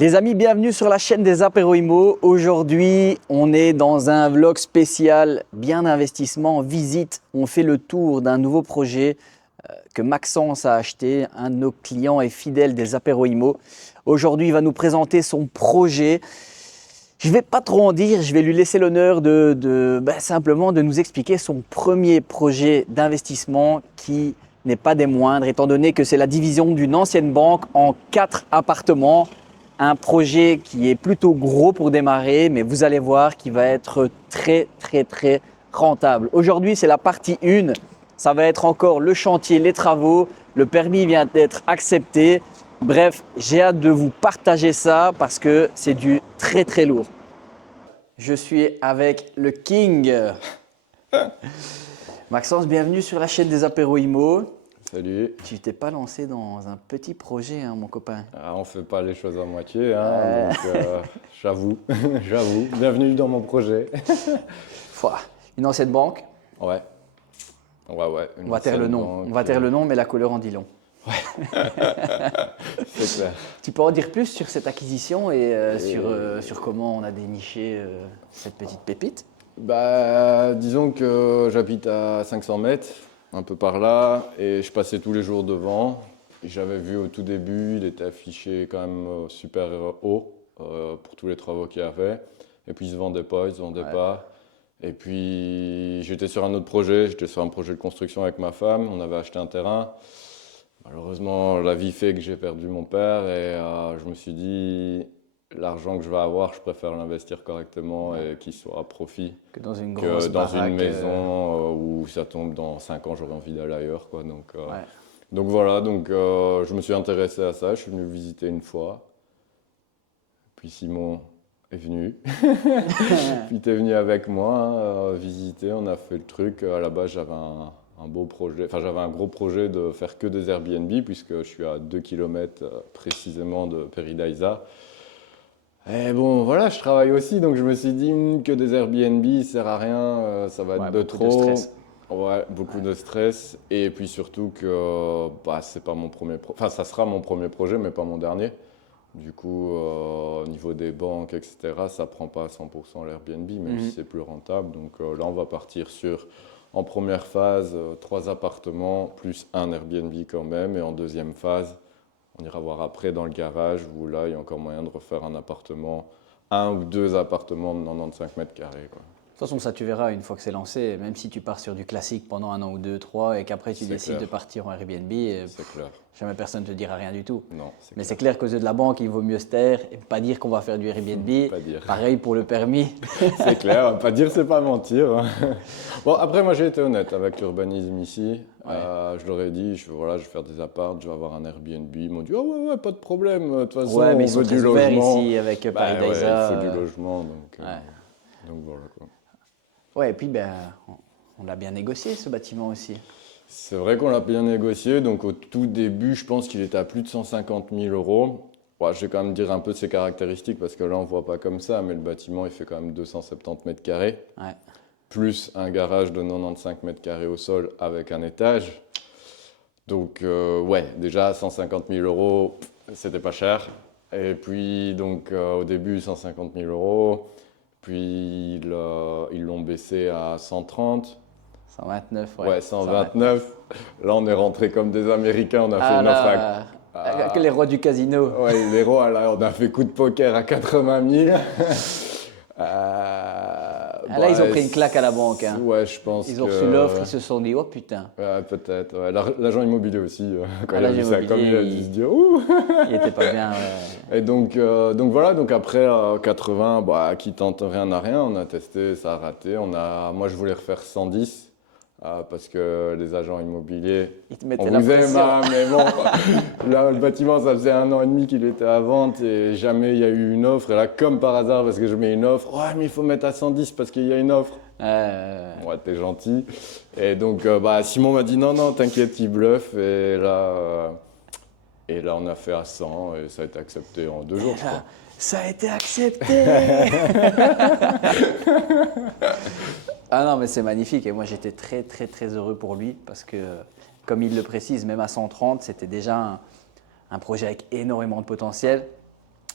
Les amis, bienvenue sur la chaîne des Apéros Immo. Aujourd'hui, on est dans un vlog spécial bien d'investissement, visite. On fait le tour d'un nouveau projet que Maxence a acheté, un de nos clients et fidèles des Apéros Immo. Aujourd'hui, il va nous présenter son projet. Je ne vais pas trop en dire, je vais lui laisser l'honneur simplement de nous expliquer son premier projet d'investissement qui n'est pas des moindres, étant donné que c'est la division d'une ancienne banque en 4 appartements. Un projet qui est plutôt gros pour démarrer, mais vous allez voir qu'il va être très rentable. Aujourd'hui, c'est la partie 1. Ça va être encore le chantier, les travaux. Le permis vient d'être accepté. Bref, j'ai hâte de vous partager ça parce que c'est du très lourd. Je suis avec le King. Maxence, bienvenue sur la chaîne des Apéros Immo. Salut. Tu t'es pas lancé dans un petit projet, hein, mon copain. Ah, on fait pas les choses à moitié, hein, donc j'avoue. Bienvenue dans mon projet. Une ancienne banque. Ouais. On va taire le nom. On va taire le nom, mais la couleur en dit long. C'est clair. Tu peux en dire plus sur cette acquisition et sur comment on a déniché cette petite pépite? Bah, disons que j'habite à 500 mètres, un peu par là, et je passais tous les jours devant. J'avais vu au tout début, il était affiché quand même super haut pour tous les travaux qu'il y avait. Et puis il se vendait pas. Et puis j'étais sur un autre projet, j'étais sur un projet de construction avec ma femme, on avait acheté un terrain. Malheureusement, la vie fait que j'ai perdu mon père et je me suis dit, l'argent que je vais avoir, je préfère l'investir correctement et qu'il soit à profit que dans une maison où ça tombe dans 5 ans, j'aurais envie d'aller ailleurs, quoi. Donc voilà, je me suis intéressé à ça, je suis venu visiter une fois. Puis Simon est venu, puis tu es venu avec moi visiter, on a fait le truc. À la base, j'avais j'avais un gros projet de faire que des Airbnb puisque je suis à 2 km précisément de Paradise. Et bon, voilà, je travaille aussi, donc je me suis dit que des Airbnb, ça sert à rien, ça va être de trop. De stress. Ouais, beaucoup de stress. Et puis surtout que c'est pas mon premier projet. Ça sera mon premier projet, mais pas mon dernier. Du coup, au niveau des banques, etc., ça prend pas à 100% l'Airbnb, même si c'est plus rentable. Donc là, on va partir sur, en première phase, 3 appartements, plus un Airbnb quand même. Et en deuxième phase, on ira voir après dans le garage où là, il y a encore moyen de refaire un appartement, 1 ou 2 appartements de 95 mètres carrés, quoi. De toute façon, ça tu verras une fois que c'est lancé, même si tu pars sur du classique pendant 1 an ou 2, 3 et qu'après tu décides de partir en Airbnb, jamais personne ne te dira rien du tout. Non, mais c'est clair qu'aux yeux de la banque, il vaut mieux se taire et pas dire qu'on va faire du Airbnb. Pas dire. Pareil pour le permis. C'est clair, pas dire c'est pas mentir. Bon, après moi j'ai été honnête avec l'urbanisme ici. Je leur ai dit, je vais faire des apparts, je vais avoir un Airbnb. Ils m'ont dit, ouais, pas de problème, de toute façon mais on ils sont veut très du ouverts logement. ici avec Paradise. Il faut du logement, donc voilà quoi. Ouais, et puis on l'a bien négocié ce bâtiment aussi. C'est vrai qu'on l'a bien négocié, donc au tout début, je pense qu'il était à plus de 150 000 euros. Ouais, je vais quand même dire un peu de ses caractéristiques parce que là, on ne voit pas comme ça, mais le bâtiment, il fait quand même 270 mètres carrés, plus un garage de 95 mètres carrés au sol avec un étage. Donc, déjà 150 000 euros, c'était pas cher. Et puis, au début, 150 000 euros. Puis, ils l'ont baissé à 130. 129, ouais. 129. Là, on est rentré comme des Américains. On a fait une offre à les rois du casino. Ouais, les rois, là, on a fait coup de poker à 80 000. Là, ils ont pris une claque à la banque. Hein. Ouais, je pense. Ils ont reçu l'offre, ils se sont dit, oh putain. Ouais, peut-être. Ouais. L'agent immobilier aussi, quand il a vu ça, comme il a dû se dire, ouh. Il était pas bien. Et donc voilà, après 80, qui tente rien n'a rien, on a testé, ça a raté. Moi, je voulais refaire 110. Parce que les agents immobiliers, ils te mettaient on la vous aime, pression. mais bon, là, le bâtiment, ça faisait 1 an et demi qu'il était à vente et jamais il y a eu une offre. Et là, comme par hasard, parce que je mets une offre, ouais, mais il faut mettre à 110 parce qu'il y a une offre. Ouais, t'es gentil. Et donc, Simon m'a dit non, t'inquiète, il bluffe. Et là, on a fait à 100 et ça a été accepté en 2 jours. Ça a été accepté. Ah non, mais c'est magnifique et moi j'étais très heureux pour lui parce que, comme il le précise, même à 130, c'était déjà un projet avec énormément de potentiel.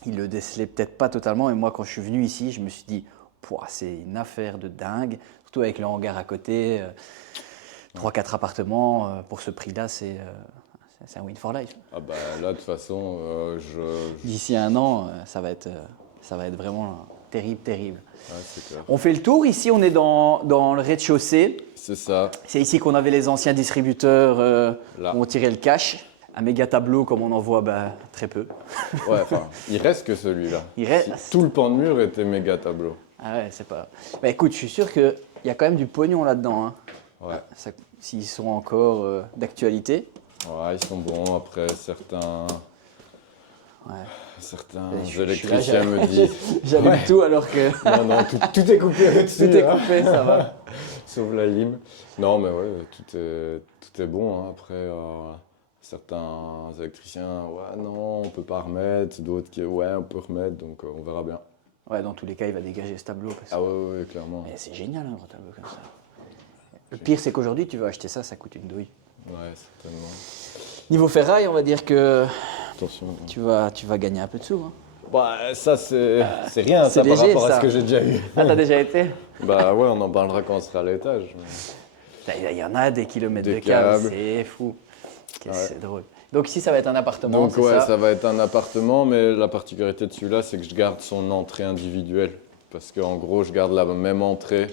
il le décelait peut-être pas totalement. Et moi, quand je suis venu ici, je me suis dit, pouah, c'est une affaire de dingue. Surtout avec le hangar à côté, 3-4 appartements. Pour ce prix-là, c'est un win for life. Ah bah là, de toute façon, D'ici un an, ça va être vraiment terrible, terrible. Ouais, c'est clair. On fait le tour. Ici, on est dans le rez-de-chaussée. C'est ça. C'est ici qu'on avait les anciens distributeurs Là. où on tirait le cash. Un méga tableau, comme on en voit, très peu. Ouais, enfin, il reste que celui-là. Il reste- Si tout le pan de mur était méga tableau. Ah ouais, c'est pas. Bah écoute, je suis sûr qu'il y a quand même du pognon là-dedans. Hein. Ouais. S'ils sont encore d'actualité. Ouais, ils sont bons. Après, certains Je suis là, électriciens me disent. J'allume tout alors que Non, tout est coupé au-dessus. tout est hein. coupé, ça va. Sauf la lime. Non, mais ouais, tout est bon. Hein. Après, certains électriciens, ouais, non, on peut pas remettre. D'autres qui, ouais, on peut remettre. Donc, on verra bien. Ouais, dans tous les cas, il va dégager ce tableau. Parce que... Ah ouais, clairement. Mais c'est génial, un gros tableau comme ça. Le pire, c'est qu'aujourd'hui, tu veux acheter ça, ça coûte une douille. Ouais, certainement. Niveau ferraille, on va dire que Attention. tu vas gagner un peu de sous. Hein. Bah, ça, c'est rien, c'est ça, par léger, rapport à ça. ce que j'ai déjà eu. Ah, t'as déjà été? Bah ouais, on en parlera quand on sera à l'étage. mais- Il y en a des kilomètres Des de câbles, câbles. c'est fou. Ouais. C'est drôle. Donc ici, ça va être un appartement, Donc c'est ouais, ça? ça va être un appartement, mais la particularité de celui-là, c'est que je garde son entrée individuelle. Parce qu'en gros, je garde la même entrée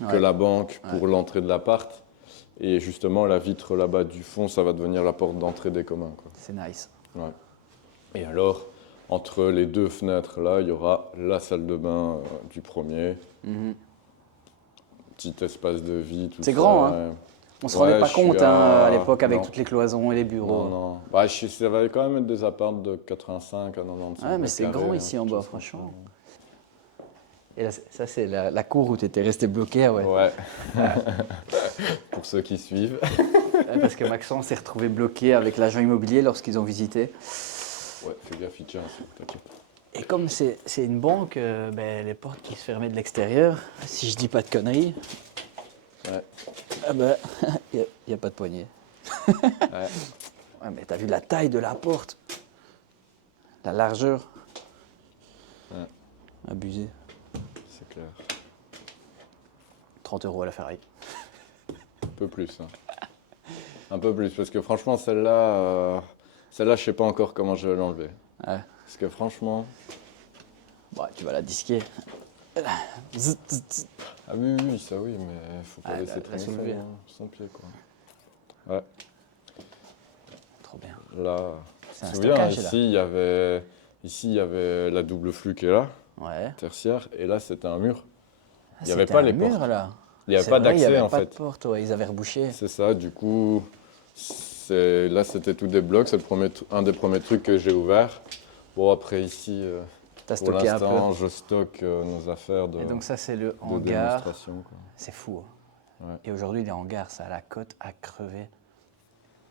que Ouais. la banque pour l'entrée de l'appart. Et justement, la vitre là-bas du fond, ça va devenir la porte d'entrée des communs, quoi. C'est nice. Ouais. Et alors, entre les deux fenêtres là, il y aura la salle de bain du premier. Mhm. Petit espace de vie, tout ça. C'est grand, hein. ouais. On se Ouais, rendait pas je suis compte à l'époque avec non. toutes les cloisons et les bureaux. Non. Bah, ça va quand même être des apparts de 85 à 95 Ouais, mais mètres c'est carrés, grand hein, ici en quelque bas, chose comme franchement. Et là, ça, c'est la cour où tu étais resté bloqué. Ouais. Ouais. Pour ceux qui suivent. Ouais, parce que Maxence s'est retrouvé bloqué avec l'agent immobilier lorsqu'ils ont visité. Ouais, fais gaffe, il tient, t'inquiète. Et comme c'est une banque, les portes qui se fermaient de l'extérieur, si je dis pas de conneries, Ouais. il n'y a pas de poignée. Ouais. Ouais, mais t'as vu la taille de la porte, la largeur. Ouais. Abusé. C'est clair. 30 € à la ferraille. Un peu plus. Hein. Un peu plus, parce que franchement, celle-là, je sais pas encore comment je vais l'enlever. Ouais. Parce que franchement. Bon, tu vas la disquer. Zut, zut, zut. Ah oui, ça oui, mais faut pas Ah, laisser la traîner soulever, son, hein. son pied, quoi. Ouais, Trop bien. là. C'est Tu un te souviens, stockage, là. ici, il y avait la double flux qui est là, Ouais. tertiaire, et là, c'était un mur. Il y avait C'était pas un les mur, portes. là. Il n'y avait C'est pas vrai, il y d'accès, avait en pas fait. de porte, ouais, ils avaient rebouché. C'est ça, du coup, là c'était tout des blocs, c'est un des premiers trucs que j'ai ouvert. Bon, après ici, T'as pour stocké un peu. l'instant, je stocke nos affaires de, Et donc ça, c'est le de hangar. démonstration. Quoi. C'est fou. Hein. Ouais. Et aujourd'hui, les hangars, ça a la cote à crever.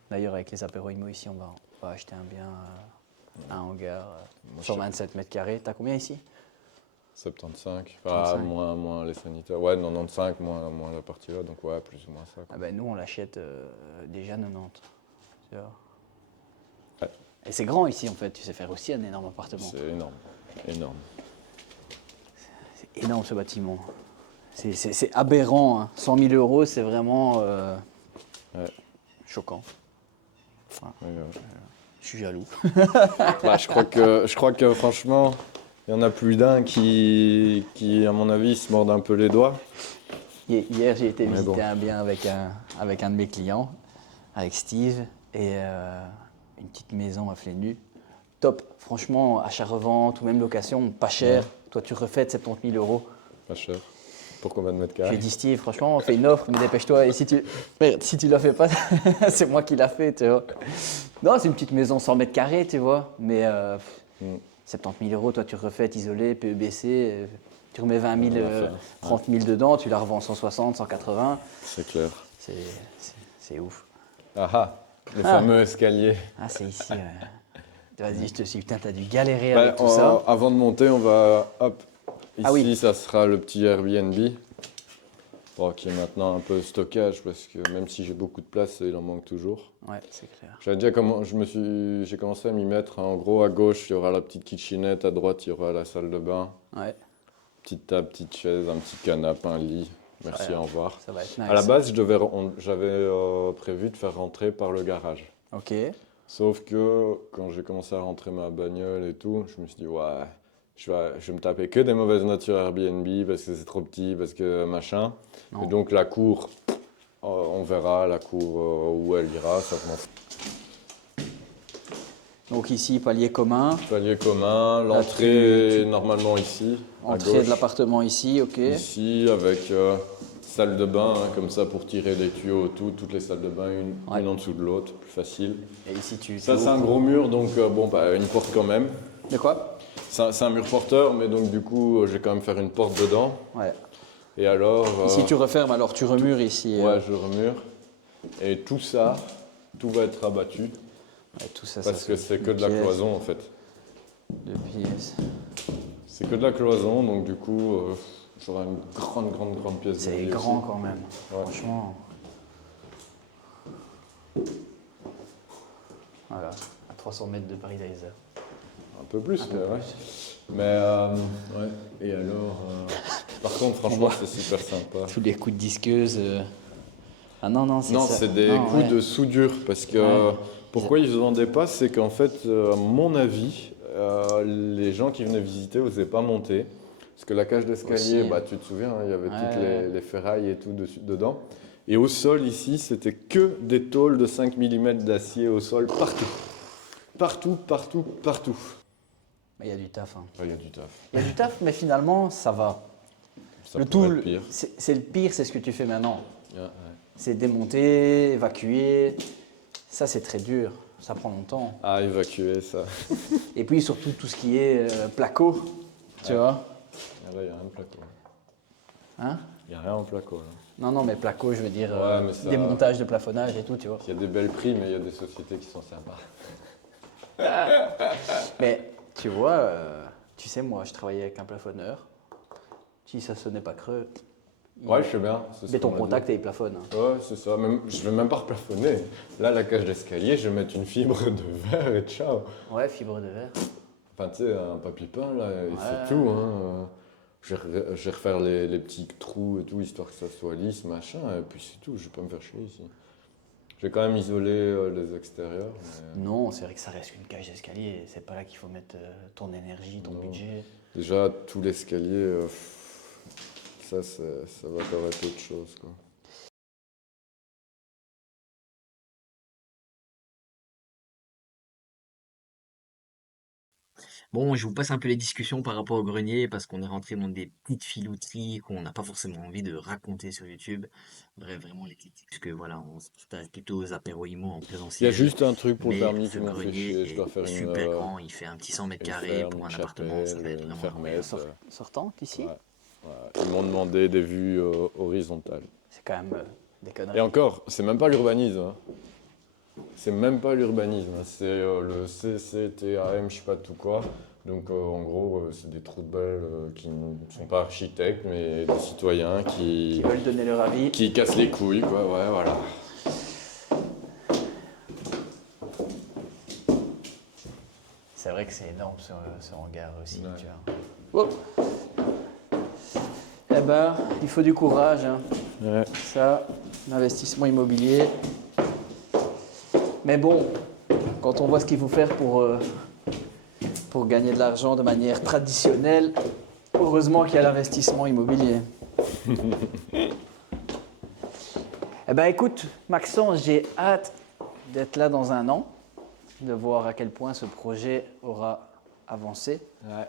D'ailleurs, avec les apéros IMO ici, on va acheter un bien, un hangar, Moi, je 127 mètres carrés. T'as combien ici? 75, 75. moins les sanitaires. Ouais, 95, moins la partie là, donc ouais, plus ou moins ça. Quoi. Ah ben, nous, on l'achète déjà 90. Tu vois. Ouais. Et c'est grand ici, en fait. Tu sais faire aussi un énorme appartement. C'est énorme, énorme. C'est énorme, ce bâtiment. C'est aberrant. Hein. 100 000 €, c'est vraiment Ouais. choquant. Ouais, ouais. Je suis jaloux. Bah, je crois que franchement, il y en a plus d'un qui, à mon avis, se mordent un peu les doigts. Hier, j'ai été Mais visiter bon. un bien avec un de mes clients, avec Steve, et une petite maison à Flénu. Top, franchement, achat-revente ou même location, pas cher. Ouais. Toi, tu refais de 70 000 €. Pas cher. Pour combien de mètres J'ai carrés? dit Steve, franchement, on fait une offre, mais dépêche-toi. Et si tu la fais pas, c'est moi qui l'a fait, tu vois. Non, c'est une petite maison 100 mètres carrés, tu vois. Mais 70 000 €, toi, tu refais isolé, PEBC, tu remets 20 000, On va faire. 30 000 dedans, tu la revends 160, 180. C'est clair. C'est ouf. Ah ah, les fameux escaliers. Ah, c'est ici, ouais. Vas-y, je te suis. Putain, t'as dû galérer Bah, avec tout ça. Avant de monter, on va, hop, ici, Ah oui. ça sera le petit Airbnb. Bon, qui est maintenant un peu stockage parce que même si j'ai beaucoup de place, il en manque toujours. Ouais, c'est clair. J'ai commencé à m'y mettre. En gros, à gauche, il y aura la petite kitchenette, à droite, il y aura la salle de bain. Ouais, Petite table, petite chaise, un petit canapé, un lit. Merci, Ouais, au revoir. ça va être nice. À la base, j'avais prévu de faire rentrer par le garage. Ok. Sauf que quand j'ai commencé à rentrer ma bagnole et tout, je me suis dit, ouais, je vais me taper que des mauvaises notes sur Airbnb parce que c'est trop petit, parce que machin. Non. Et donc la cour, on verra la cour où elle ira, ça je m'en fous. Donc ici, palier commun. Palier commun, l'entrée est normalement ici, à Entrée gauche. de l'appartement ici, ok. Ici, avec salle de bain, hein, comme ça pour tirer les tuyaux, toutes les salles de bain, une en dessous de l'autre, plus facile. Et ici, Ça, c'est un gros mur, donc bon, bah, une porte quand même. De quoi? C'est un mur porteur, mais donc du coup, j'ai quand même faire une porte dedans. Ouais. Et alors. Ici, tu refermes, alors tu remures ici. Ouais, je remure. Et tout ça, tout va être abattu. Ouais, tout ça, Parce que c'est que de la cloison en fait. Deux pièces. C'est que de la cloison, donc du coup, j'aurai une grande pièce de C'est lit grand aussi. quand même, Ouais. franchement. Voilà, à 300 mètres de Paris Laser. Un peu plus, mais ouais. Mais ouais. Et alors, par contre, franchement, c'est super sympa. Tous les coups de disqueuse. Ah non, non, c'est Non, ça. c'est des Non, coups ouais. de soudure. Parce que Ouais. pourquoi ils ne vendaient pas, c'est qu'en fait, à mon avis, les gens qui venaient visiter n'osaient pas monter. Parce que la cage d'escalier, Aussi. bah, tu te souviens, hein, il y avait toutes Ouais. les ferrailles et tout dedans. Et au sol, ici, c'était que des tôles de 5 mm d'acier au sol, partout. Partout. Il y a du taf. Hein. Il y a du taf. Il y a du taf, mais finalement, ça va. Ça Le pourrait tout, être pire. c'est le pire, c'est ce que tu fais maintenant. Ouais. C'est démonter, évacuer. Ça, c'est très dur. Ça prend longtemps. Ah, évacuer ça. Et puis surtout tout ce qui est placo, tu vois. Ah, là, il n'y a rien de placo. Hein? Il n'y a rien en placo. Là. Non, non, mais placo, je veux dire Ouais, mais ça- démontage de plafonnage et tout, tu vois. Il y a des belles prix, mais il y a des sociétés qui sont sympas. Mais tu vois, tu sais, moi, je travaillais avec un plafonneur. Si ça sonnait pas creux, Ouais, je sais bien. c'est ce mets ton qu'on m'a dit. contact et il plafonne. Ouais, c'est ça. Même, je vais même pas replafonner. Là, la cage d'escalier, je vais mettre une fibre de verre et ciao. Ouais, fibre de verre. Enfin, tu sais, un papier peint, là, et Ouais. c'est tout. Hein. Je vais refaire les petits trous et tout, histoire que ça soit lisse, machin, et puis c'est tout. Je vais pas me faire chier ici. Je vais quand même isoler les extérieurs. Mais... Non, c'est vrai que ça reste une cage d'escalier. C'est pas là qu'il faut mettre ton énergie, ton Non. budget. Déjà, tout l'escalier, ça va encore être autre chose, quoi. Bon, je vous passe un peu les discussions par rapport au grenier parce qu'on est rentré dans des petites filouteries qu'on n'a pas forcément envie de raconter sur YouTube. Bref, vraiment les critiques. Parce que voilà, on se partage plutôt aux apéros IMO en Il y a présentiel. juste un truc pour le Mais permis ce qui m'a fait grenier chier. Je dois est faire super grand. Il fait un petit 100 mètres une carrés ferme, pour une un appartement. Ça va chapelle, être une vraiment fermette. incroyable. Sortant ici, Ouais. Ils m'ont demandé des vues horizontales. c'est quand même des Et conneries. encore, c'est même pas l'urbanisme. Hein. C'est même pas l'urbanisme. Hein. C'est le CCTAM, je sais pas tout quoi. Donc en gros, c'est des trous de balles qui ne sont pas architectes, mais des citoyens Qui veulent donner leur avis. qui cassent les couilles, quoi. Ouais, voilà. C'est vrai que c'est énorme ce hangar aussi, Ouais. tu vois. Oh. Eh ben, il faut du courage. Hein. Ouais. Ça, l'investissement immobilier. Mais bon, quand on voit ce qu'il faut faire pour gagner de l'argent de manière traditionnelle, heureusement qu'il y a l'investissement immobilier. Eh ben écoute, Maxence, j'ai hâte d'être là dans un an, de voir à quel point ce projet aura avancé. Ouais.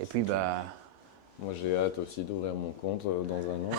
Et puis, bah, Moi, j'ai hâte aussi d'ouvrir mon compte dans un an.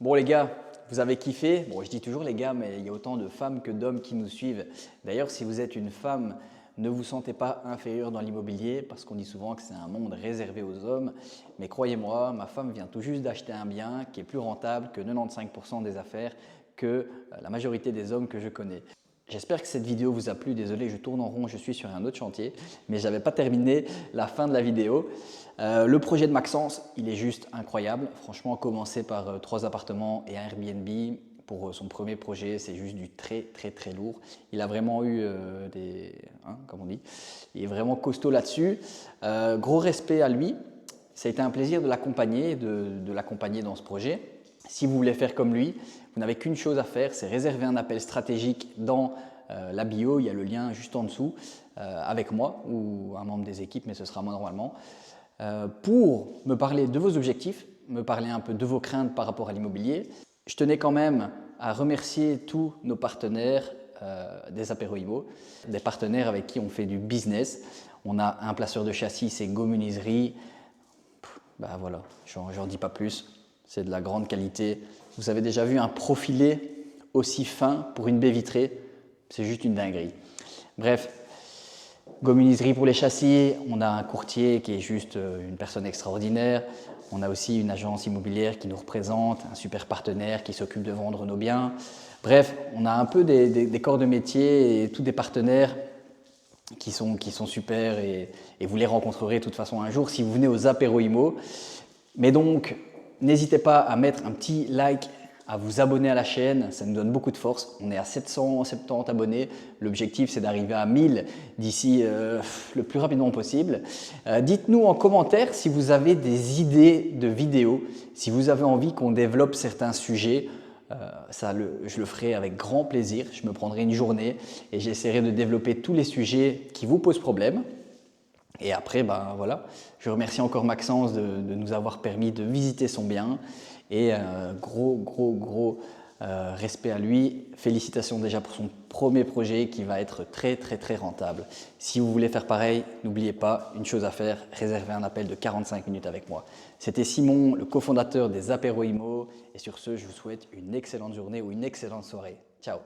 bon les gars, vous avez kiffé? Bon, je dis toujours les gars, mais il y a autant de femmes que d'hommes qui nous suivent. D'ailleurs, si vous êtes une femme, ne vous sentez pas inférieur dans l'immobilier, parce qu'on dit souvent que c'est un monde réservé aux hommes. Mais croyez-moi, ma femme vient tout juste d'acheter un bien qui est plus rentable que 95% des affaires que la majorité des hommes que je connais. J'espère que cette vidéo vous a plu. Désolé, je tourne en rond, je suis sur un autre chantier, mais je n'avais pas terminé la fin de la vidéo. Le projet de Maxence, il est juste incroyable. Franchement, commencer par 3 appartements et un Airbnb pour son premier projet, c'est juste du très lourd. Il a vraiment eu comme on dit, il est vraiment costaud là-dessus. Gros respect à lui. Ça a été un plaisir de l'accompagner, de l'accompagner dans ce projet. Si vous voulez faire comme lui, vous n'avez qu'une chose à faire, c'est réserver un appel stratégique dans la bio. Il y a le lien juste en dessous avec moi ou un membre des équipes, mais ce sera moi normalement, pour me parler de vos objectifs, me parler un peu de vos craintes par rapport à l'immobilier. Je tenais quand même à remercier tous nos partenaires des apéros IMO, des partenaires avec qui on fait du business. On a un placeur de châssis, c'est Go-Menuiserie. Voilà, j'en dis pas plus. C'est de la grande qualité. Vous avez déjà vu un profilé aussi fin pour une baie vitrée? C'est juste une dinguerie. Bref, Go-Menuiserie pour les châssis. On a un courtier qui est juste une personne extraordinaire. On a aussi une agence immobilière qui nous représente, un super partenaire qui s'occupe de vendre nos biens. Bref, on a un peu des corps de métier et tous des partenaires qui sont super et vous les rencontrerez de toute façon un jour si vous venez aux apéros IMO. Mais donc, n'hésitez pas à mettre un petit like, à vous abonner à la chaîne, ça nous donne beaucoup de force. On est à 770 abonnés. L'objectif, c'est d'arriver à 1000 d'ici le plus rapidement possible. Dites-nous en commentaire si vous avez des idées de vidéos, si vous avez envie qu'on développe certains sujets. Je le ferai avec grand plaisir. Je me prendrai une journée et j'essaierai de développer tous les sujets qui vous posent problème. Et après, voilà, je remercie encore Maxence de nous avoir permis de visiter son bien. Et gros respect à lui. Félicitations déjà pour son premier projet qui va être très rentable. Si vous voulez faire pareil, n'oubliez pas, une chose à faire, réservez un appel de 45 minutes avec moi. C'était Simon, le cofondateur des apéros IMO. Et sur ce, je vous souhaite une excellente journée ou une excellente soirée. Ciao!